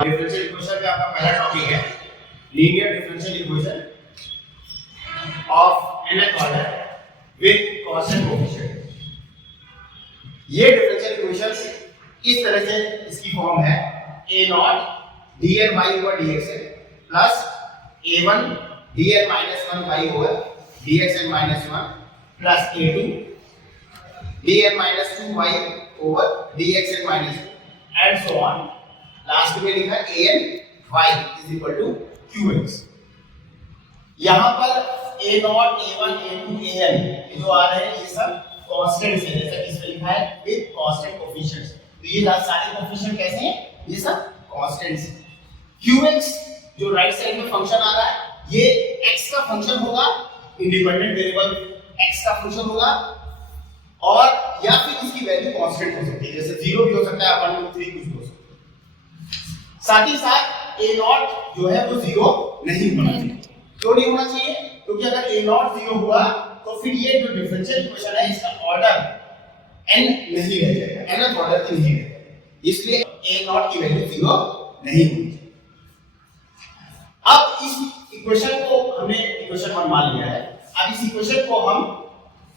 Differential equation का आपका पहला टॉपिक है linear differential equation of nth order with constant coefficient. ये डिफरेंशियल इक्वेशन इस तरह से इसकी फॉर्म है a0 dn y over dxn plus a1 dn -1 y over dxn -1 plus a2 dn -2 y over dxn -2 and so on. Last में लिखा है an y is equal to qx। यहां पर a0 a1 a2 an ये जो आ रहे हैं ये सब कांस्टेंट्स है, जैसा कि इसमें लिखा है विद कांस्टेंट कोएफिशिएंट्स। तो ये सारे कोएफिशिएंट कैसे हैं? ये सब कांस्टेंट्स हैं। qx जो राइट साइड में फंक्शन आ रहा है ये x का फंक्शन होगा, इंडिपेंडेंट वेरिएबल x का फंक्शन होगा, और या फिर इसकी वैल्यू कांस्टेंट हो सकती है, जैसे 0 भी हो सकता है, 1 2 3 कुछ भी हो सकता है। साथ ही साथ a0 जो है वो 0 नहीं होना चाहिए। क्यों नहीं होना चाहिए? क्योंकि अगर a0 0 हुआ तो फिर ये जो डिफरेंशियल इक्वेशन है इसका ऑर्डर n नहीं रह जाएगा, nth ऑर्डर की नहीं रहेगा, इसलिए a0 की वैल्यू 0 नहीं होनी चाहिए। अब इस इक्वेशन को हमने इक्वेशन 1 मान लिया है। अब इस इक्वेशन को हम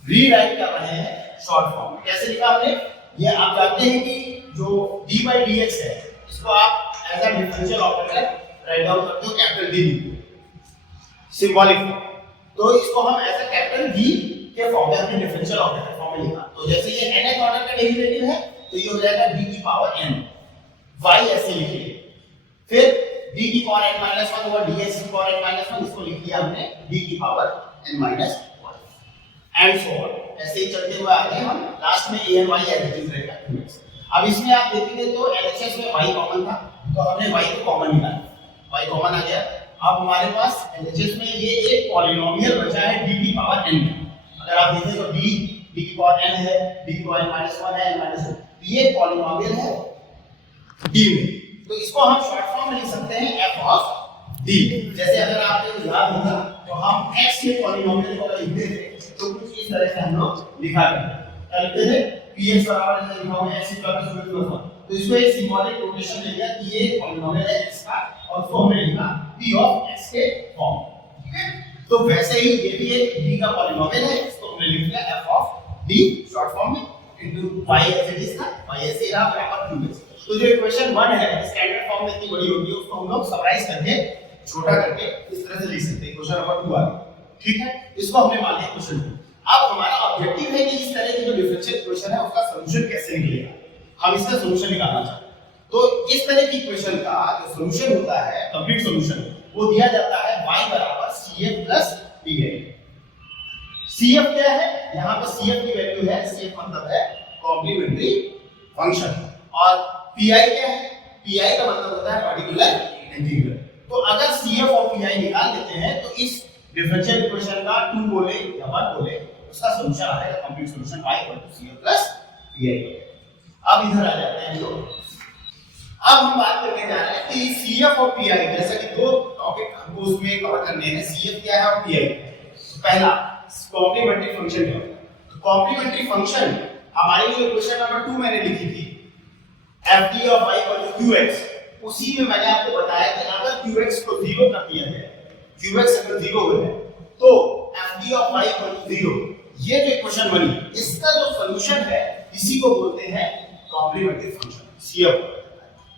रीराइट कर रहे हैं शॉर्ट फॉर्म में। कैसे लिखा हमने? ये आप जानते हैं कि जो d/dx है इसको आप as a differential operator write down करते हो कैपिटल D सिंबॉलिक फॉर्म। तो इसको हम एज अ कैपिटल D के फॉर्म में अपने डिफरेंशियल ऑपरेटर फॉर्म में लिखा। तो जैसे ये nth ऑर्डर का डेरिवेटिव है तो ये हो जाएगा d की पावर n। y ऐसे लिखिए, फिर d की पावर n-1 ओवर dx की पावर n-1, इसको लिख लिया हमने d की power n-1 and so on. ऐसे ही चलते हुए आगे हम लास्ट में a and y एडिटिव रहेगा qx। अब इसमें आप देखेंगे तो LHS में y कॉमन था तो हमने y को कॉमन निकाला, y कॉमन आ गया। अब हमारे पास LHS में ये एक पॉलिनोमियल बचा है d की पावर n। अगर आप देखें तो d की पावर n है, d की पावर -1 है, n-2, तो ये पॉलिनोमियल है d में। तो इसको हम शॉर्ट फॉर्म में लिख सकते हैं f ऑफ d। जैसे अगर आपको याद होगा तो हम x के पॉलिनोमियल को लिखते थे तो कुछ इस तरह से हम लोग लिखा करते थे। क्या लिखते थे? px बराबर ऐसे लिखा हुआ है x = √1। तो इसको एक सिंबॉलिक नोटेशन ले लिया कि ये पॉलिनोमियल है x का, और उसको हमने लिखा p ऑफ x के फॉर्म। ठीक है? तो वैसे ही ये भी एक d का पॉलिनोमियल है, इसको हमने लिख लिया f of d short form में into y as it is था, y ऐसे रहा बराबर qx। तो जो इक्वेशन 1 है स्टैंडर्ड फॉर्म में इतनी बड़ी होती है उसको हम लोग समराइज करके छोटा करके इस तरह से लिख सकते हैं। इक्वेशन नंबर 2 आ गई। ठीक है? इसको हमने मान लिया इक्वेशन 2। अब हमारा ऑब्जेक्टिव है कि इस तरह की जो डिफरेंशियल इक्वेशन है उसका सॉल्यूशन कैसे निकलेगा, हम इसका सॉल्यूशन निकालना चाहते हैं। तो इस तरह की इक्वेशन का जो सॉल्यूशन होता है, कंप्लीट सॉल्यूशन, वो दिया जाता है y बराबर cf प्लस pi। cf क्या है? यहां पर cf की वैल्यू है, cf मतलब है कॉम्प्लीमेंट्री फंक्शन, और pi क्या है? pi का मतलब होता है पर्टिकुलर इंटीग्रल। तो अगर cf और pi निकाल देते हैं तो इस डिफरेंशियल इक्वेशन का 2 बोले या 1 बोले उसका सॉल्यूशन आएगा complete solution y cf plus pi। अब इधर आ जाते हैं लोग। अब हम बात करने जा रहे हैं कि cf और pi, जैसा कि दो टॉपिक हमको उसमें कवर करने हैं, cf क्या है और pi। पहला कॉम्प्लीमेंट्री फंक्शन क्या है? तो कॉम्प्लीमेंट्री फंक्शन हमारे लिए इक्वेशन नंबर 2 मैंने लिखी थी ft of y qx, उसी में मैंने आपको बताया कि अगर qx को 0 कर दिया जाए, qx अगर 0 हो जाए तो ft of y 0, ये जो इक्वेशन बनी इसका जो सॉल्यूशन है इसी को बोलते हैं कॉम्प्लीमेंट्री फंक्शन cf।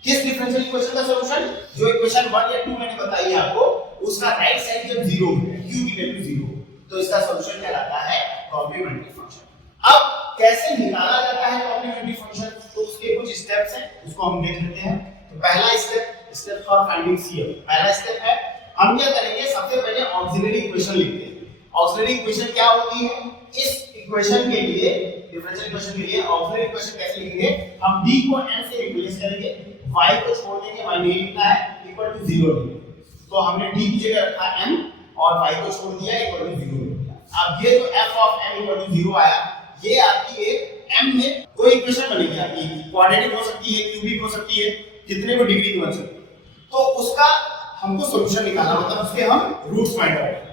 किस डिफरेंशियल इक्वेशन का सॉल्यूशन? जो इक्वेशन 1 या 2 मैंने बताई है आपको, उसका राइट साइड जब 0 हो q की वैल्यू 0 तो इसका सॉल्यूशन कहलाता है कॉम्प्लीमेंट्री फंक्शन। अब कैसे निकाला जाता है कॉम्प्लीमेंट्री फंक्शन, तो उसके कुछ स्टेप्स हैं, उसको हम देख लेते हैं। तो पहला स्टेप फॉर फाइंडिंग cf, पहला स्टेप है हम क्या करेंगे, सबसे पहले ऑक्सिलरी इक्वेशन लिखते हैं। ऑक्सिलरी इक्वेशन क्या होती है? इस इक्वेशन के लिए, डिफरेंशियल इक्वेशन के लिए ऑक्सिलरी इक्वेशन कैसे लिखेंगे? हम d को n से रिप्लेस करेंगे, y को छोड़ देंगे, y नहीं लिखना है, इक्वल टू 0 लिखेंगे। तो हमने d की जगह रखा m और y को छोड़ दिया, इक्वल टू 0 लिख दिया। अब ये जो f of m equal to 0 आया, ये आपकी एक m में कोई इक्वेशन बनेगी, आपकी क्वाड्रेटिक हो सकती है, क्यूबिक हो सकती है, कितने को डिग्री की बन सकती है। तो उसका हमको सॉल्यूशन निकालना, मतलब उसके हम रूट्स फाइंड करेंगे।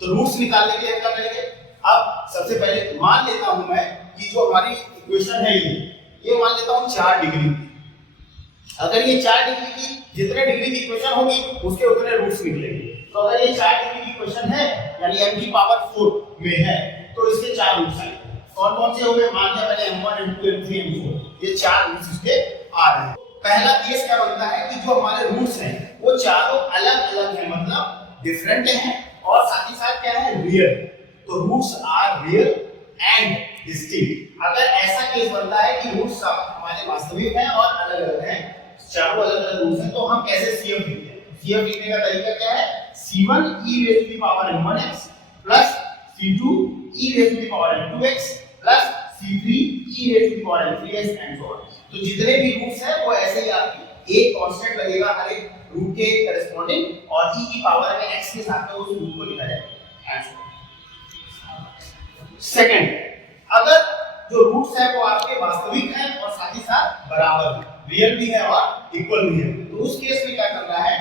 तो रूट्स निकालने के लिए क्या करेंगे? अब सबसे पहले मान लेता हूं मैं कि जो हमारी इक्वेशन है ये मान लेता हूं 4 डिग्री, अगर ये 4 डिग्री की जितने डिग्री की इक्वेशन होगी उसके उतने रूट्स निकलेंगे। तो अगर ये 4 डिग्री की इक्वेशन है यानी m की पावर 4 में है तो इसके 4 रूट्स आएंगे। कौन कौन से होंगे? मान लिया मैंने m1 m2 m3 m4 ये 4 रूट्स इसके आ रहे हैं। पहला केस क्या बनता है कि जो हमारे रूट्स हैं वो चारों अलग-अलग हैं, मतलब डिफरेंट हैं और साथ ही साथ क्या है? रियल। तो roots are real and distinct. अगर ऐसा केस बनता है कि रूट्स हमारे वास्तविक हैं और अलग-अलग हैं, चारों अलग-अलग रूट्स हैं, तो हम कैसे CF लिखते हैं? CF लिखने का तरीका क्या है? C1 e raised to the power m1x plus C2 e raised to the power m2x plus C3 e raised to the power m3x and so on। तो जितने भी रूट्स हैं वो ऐसे ही आपकी एक कांस्टेंट लगेगा हर एक रूट के करेस्पॉन्डिंग और e की पावर में x के साथ में उस रूट को लिखा जाएगा। सेकंड, अगर जो रूट्स है वो आपके वास्तविक हैं और साथ ही साथ बराबर हैं, रियल भी है और इक्वल भी है, तो उस केस में क्या करना है?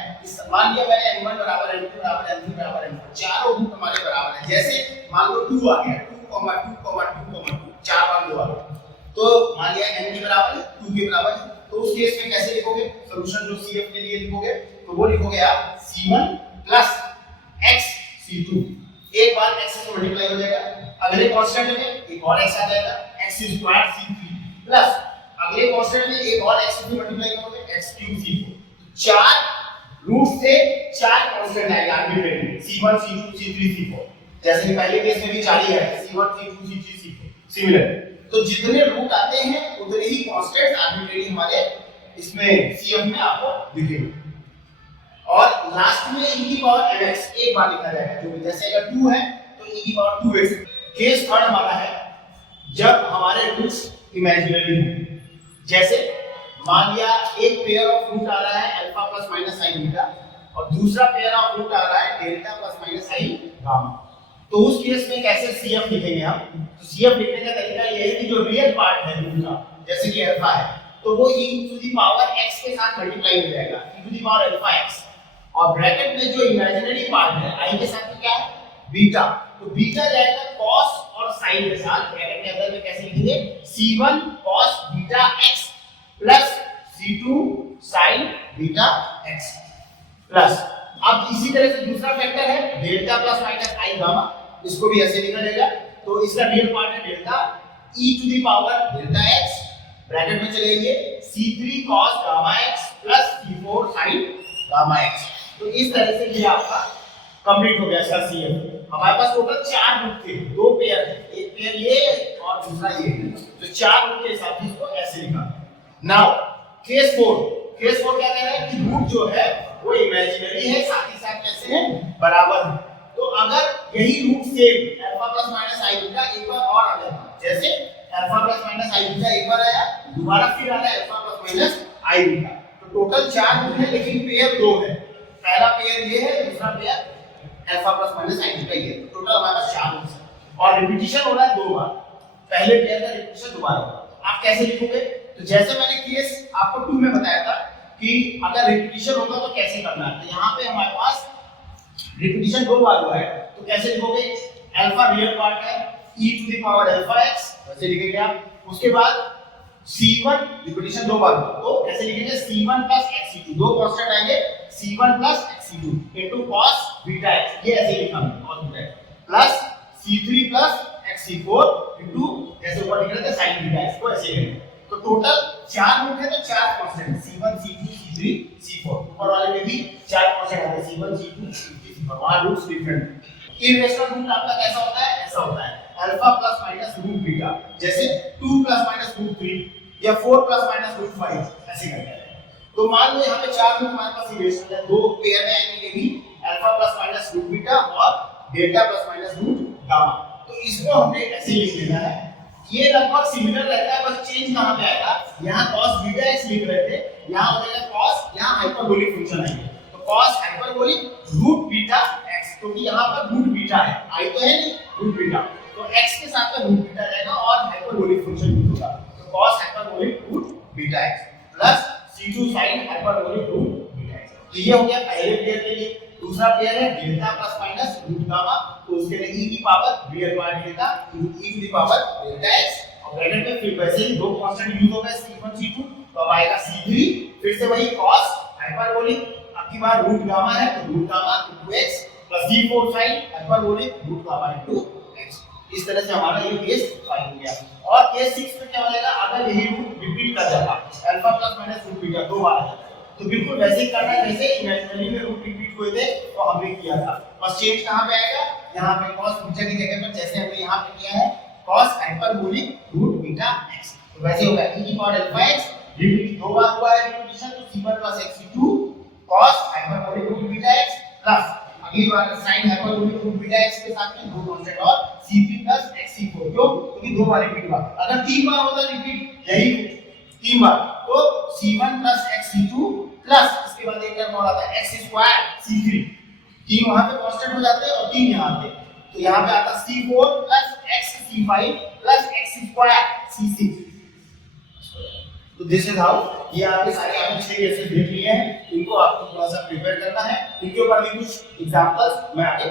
मान लिया मैंने m1 बराबर m2 बराबर m3 बराबर m4 चारों रूट हमारे बराबर हैं। जैसे मान लो 2 आ गया, 2,2,2,2 चार बार 2 आ गया, तो मान लिया m के बराबर है 2 के बराबर है, तो उस केस में कैसे लिखोगे? सॉल्यूशन जो CF के लिए लिखोगे तो वो लिखोगे आप C1 प्लस x C2, एक बार x से मल्टीप्लाई हो जाएगा, अगले कांस्टेंट में एक और x आ जाएगा x स्क्वायर C3 प्लस अगले कांस्टेंट में एक और x से मल्टीप्लाई करोगे x क्यूब C4। चार रूट से चार कांस्टेंट आएगा arbitrary C1 C2 C3 C4, जैसे कि पहले केस में भी 4 ही है C1 C2 C3 C4 similar. तो जितने रूट आते हैं उतने ही कांस्टेंट आर्बिट्रेरी हमारे इसमें CF में आपको दिखेंगे। और लास्ट में e की पावर mx एक बार लिखा जाएगा, जो जैसे अगर 2 है तो e की पावर 2x। केस थर्ड हमारा है जब हमारे रूट्स इमेजिनरी हैं, जैसे मान लिया एक पेयर ऑफ रूट आ रहा है alpha plus minus sign beta और दूसरा पेयर ऑफ रूट आ रहा है delta plus minus sign gamma. तो उस केस में कैसे CF लिखेंगे हम? तो CF लिखने का तरीका ये है कि जो रियल पार्ट है रूट का, जैसे कि अल्फा है, तो वो e to the power x के साथ मल्टीप्लाई हो जाएगा e to the power alpha x, और ब्रैकेट में जो इमेजिनरी पार्ट है i के साथ में क्या है? बीटा, तो बीटा जाएगा cos और sin के साथ, ब्रैकेट के अंदर में कैसे लिखेंगे? C1 cos beta x plus C2 sin beta x plus, अब इसी तरह से दूसरा फैक्टर है delta plus minus i gamma, इसको भी ऐसे लिखा जाएगा। तो इसका रियल पार्ट है delta e to the power delta x, bracket में चलेंगे C3 cos gamma x plus C4 sin gamma x। तो इस तरह से ये आपका कंप्लीट हो गया इसका CF। हमारे पास टोटल 4 रूट थे, 2 पेयर, एक पेयर ये और दूसरा ये, तो 4 रूट के हिसाब से इसको ऐसे लिखा। नाउ केस 4 क्या कह रहा है कि रूट जो है वो इमेजिनरी है, साथ ही साथ कैसे है? बराबर है। तो अगर यही root same alpha plus minus i beta एक बार और आ जाता, जैसे alpha plus minus i beta एक बार आया, दोबारा फिर आ रहा है alpha plus minus i beta, तो टोटल 4 रूट है लेकिन पेयर 2 है। पहला पेयर ये है, दूसरा pair alpha plus minus i beta ये, तो टोटल हमारे पास 4 रूट है और रिपीटिशन हो रहा है 2 बार, पहले पेयर का रिपीटिशन दोबारा होगा। आप कैसे लिखोगे? तो जैसे मैंने केस आपको 2 में बताया था कि अगर रिपीटिशन होगा तो कैसे करना है, तो यहाँ पे हमारे पास रिपीटिशन 2 बार हुआ है, तो कैसे लिखोगे? अल्फा रियल पार्ट है e to the power alpha x, वैसे लिखेंगे आप। उसके बाद c1 रिपीटिशन 2 बार हुआ, तो कैसे लिखेंगे? c1 प्लस xc2, दो कांस्टेंट आएंगे c1 plus xc2 into cos beta x, ये ऐसे लिखा है cos beta x plus c3 plus xc4 into जैसे ऊपर लिख रहे थे sin बीटा x, को ऐसे लिखेंगे। तो टोटल 4 रूट है तो 4 constant c1 c2 c3 c4, ऊपर वाले में भी 4 कांस्टेंट आते हैं c1 c2 c3 c4, वहां रूट्स डिफरेंट। इरेशनल रूट आपका कैसा होता है? ऐसा होता है alpha plus minus root beta, जैसे 2 प्लस माइनस रूट 3 या 4 प्लस माइनस रूट 5 ऐसे करते हैं। तो मान लो यहाँ पे 4 रूट हमारे पास इरेशनल है, दो पेयर में आएंगे ये भी alpha plus minus root beta और delta plus minus root gamma, तो इसको हमने ऐसे लिख लेना है। ये लगभग सिमिलर रहता है, बस चेंज कहां पे आएगा? यहाँ cos बीटा x लिख रहे थे, यहाँ हो जाएगा cos, यहाँ हाइपरबोलिक फंक्शन आएगा, तो cos hyperbolic root beta x, क्योंकि यहाँ पर रूट बीटा है, i तो है नहीं, रूट बीटा, तो x के साथ में रूट बीटा रहेगा और हाइपरबोलिक फंक्शन यूज होगा, तो cos hyperbolic root beta x plus c2 sin hyperbolic root beta x। तो ये हो गया पहले पेयर के लिए। दूसरा पेयर है delta plus minus root gamma, तो उसके लिए e की power real part delta e to the power delta x, और ब्रैकेट में फिर वैसे ही दो कांस्टेंट यूज हो गए c1 c2 तो अब आएगा C3, फिर से वही cos हाइपरबोलिक, अब की बार रूट गामा है तो root gamma into x plus C4 sin hyperbolic root gamma into x। इस तरह से हमारा ये केस फाइन हो गया। और केस 6 में क्या हो जाएगा, अगर यही रूट रिपीट कर जाता alpha plus minus root beta दो बार आ जाता तो बिल्कुल वैसे ही करना है जैसे इमेजिनरी में रूट रिपीट हुए थे तो हमने किया था। बस चेंज कहां पे आएगा, यहां पे cos बीटा की जगह पर जैसे हमने यहां पे किया है cos hyperbolic root beta x, तो वैसे होगा e की पावर अल्फा x रिपीट दो बार हुआ है रिपीटिशन तो c1 plus x2 cos hyperbolic root beta x plus अगली बार sin hyperbolic root beta x के साथ में दो कांस्टेंट और c3 plus xc4 जो क्योंकि दो बार रिपीट हुआ। अगर तीन बार होता रिपीट यही तीन बार तो c1 plus xc2 प्लस इसके बाद एक टर्म और आता है x स्क्वायर c3, तीन वहां पे कांस्टेंट हो जाते हैं और तीन यहां आते हैं तो यहां पे आता c4 plus x c5 plus x square c6। तो दिस इज हाउ ये आपके सारे आपने 6 केसेस देख लिए हैं, इनको आपको थोड़ा सा प्रिपेयर करना है, इनके ऊपर भी कुछ एग्जांपल्स मैं आगे